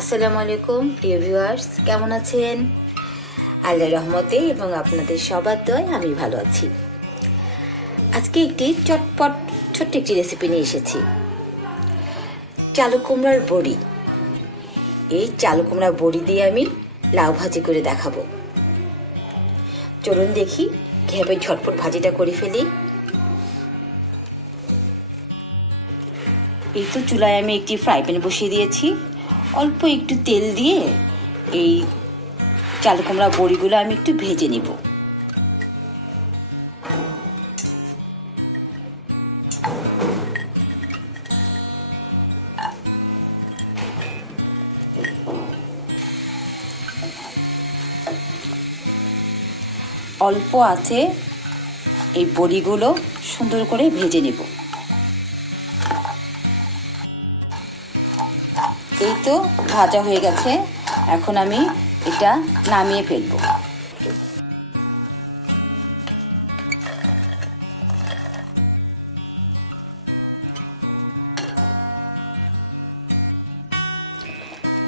আসসালামু আলাইকুম প্রিয় ভিউয়ার্স, কেমন আছেন? আল্লাহর রহমতে এবং আপনাদের সবার দয়ায় আমি ভালো আছি। আজকে একটি চটপট ছোট্ট একটি রেসিপি নিয়ে এসেছি, চালু কুমড়ার বড়ি। এই চালু কুমড়ার বড়ি দিয়ে আমি লাউ ভাজি করে দেখাবো। চলুন দেখি কীভাবে ঝটপট ভাজিটা করে ফেলি। এই তো চুলায় আমি একটি ফ্রাই প্যান বসিয়ে দিয়েছি। অল্প একটু তেল দিয়ে এই চাল কুমড়া বড়িগুলো আমি একটু ভেজে নেব। অল্প আছে এই বড়িগুলো সুন্দর করে ভেজে নেব। এই তো ভাজা হয়ে গেছে, এখন আমি এটা নামিয়ে ফেলব।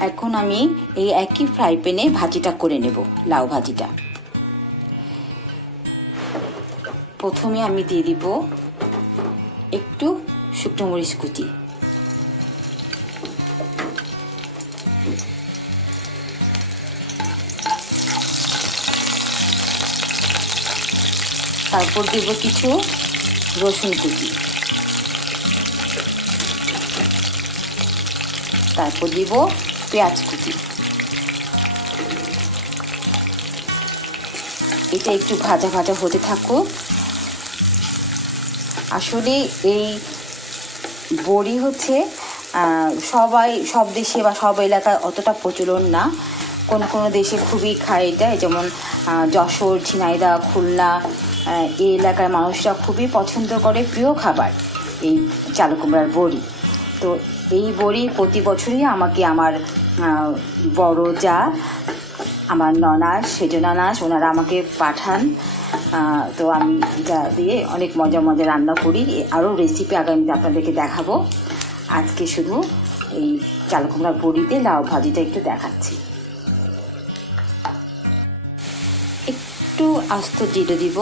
এখন আমি এই একই ফ্রাই প্যানে ভাজিটা করে নেব, লাউ ভাজিটা। প্রথমে আমি দিয়ে দিব একটু শুকনো মরিচ কুচি, তারপর দেব কিছু রসুন কুচি, তারপর দিব পেঁয়াজ কুচি। এটা একটু ভাজা ভাজা হতে থাকুক। আসলে এই বড়ি হচ্ছে সব দেশে বা সব এলাকায় অতটা প্রচলন না। কোন কোন দেশে খুবই খায় এটা, যেমন যশোর, ঝিনাইদহ, খুলনা এই এলাকার মানুষরা খুবই পছন্দ করে, প্রিয় খাবার এই চাল কুমড়ার বড়ি। তো এই বড়ি প্রতি বছরই আমাকে আমার বড় যা, আমার ননাস, সেজ ননাস, ওনারা আমাকে পাঠান। তো আমি এটা দিয়ে অনেক মজা মজা রান্না করি। আরও রেসিপি আগামীতে আপনাদেরকে দেখাবো। আজকে শুধু এই চাল কুমড়ার বড়িতে লাউ ভাজিটা একটু দেখাচ্ছি। একটু আস্ত জিরে দিব,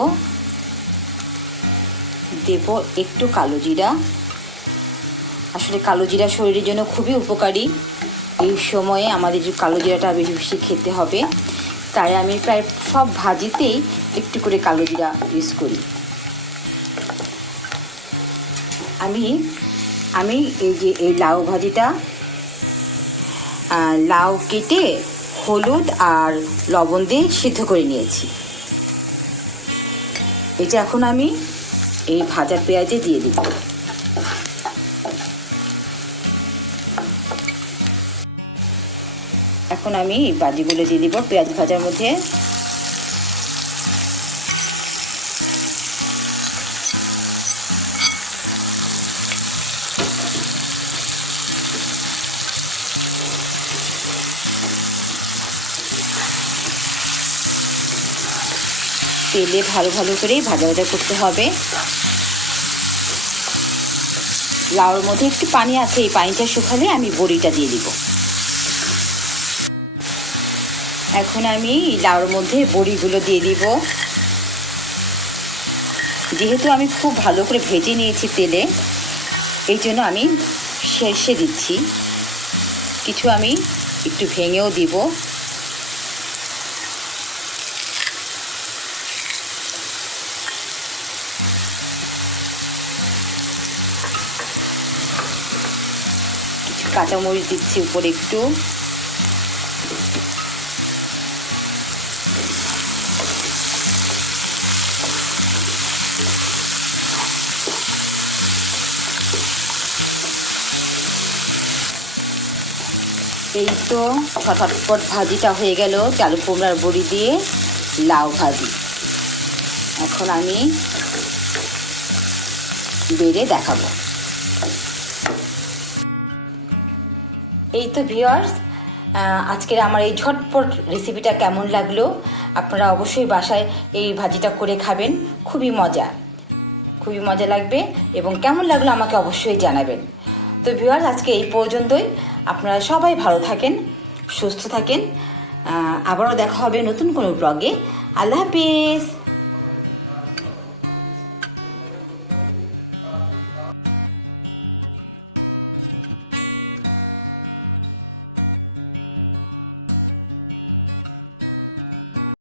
একটু কালো জিরা। আসলে কালো জিরা শরীরের জন্য খুবই উপকারী। এই সময়ে আমাদের যে কালো জিরাটা বেশি বেশি খেতে হবে, তাই আমি প্রায় সব ভাজিতেই একটু করে কালো জিরা ইউজ করি। আমি এই লাউ ভাজিটা লাউ কেটে হলুদ আর লবণ দিয়ে সিদ্ধ করে নিয়েছি। এটা এখন আমি এই ভাজা পেঁয়াজে দিয়ে দিব। এখন আমি এই ভাজিগুলো দিয়ে দিব পেঁয়াজ ভাজার মধ্যে। তেলে ভালো করে ভাজা করতে হবে। লাউর মধ্যে একটু পানি আছে, এই পানিটা শুকালে আমি বড়িটা দিয়ে দিব। এখন আমি লাউর মধ্যে বড়িগুলো দিয়ে দিব। যেহেতু আমি খুব ভালো করে ভেজে নিয়েছি তেলে, এই জন্য আমি শেষে দিচ্ছি। কিছু আমি একটু ভেঙেও দিব। কিছু কাঁচামরিচ দিচ্ছি উপরে একটু। এই তো ফটফট ভাজিটা হয়ে গেল, চালু কুমড়ার বড়ি দিয়ে লাউ ভাজি। এখন আমি বেড়ে দেখাবো। এই তো ভিউয়ার্স, আজকের আমার এই ঝটপট রেসিপিটা কেমন লাগলো? আপনারা অবশ্যই বাসায় এই ভাজিটা করে খাবেন, খুবই মজা লাগবে। এবং কেমন লাগলো আমাকে অবশ্যই জানাবেন। তো ভিউয়ার্স, আজকে এই পর্যন্তই। আপনারা সবাই ভালো থাকেন, সুস্থ থাকেন। আবারও দেখা হবে নতুন কোনো ব্লগে। আল্লাহ হাফিজ।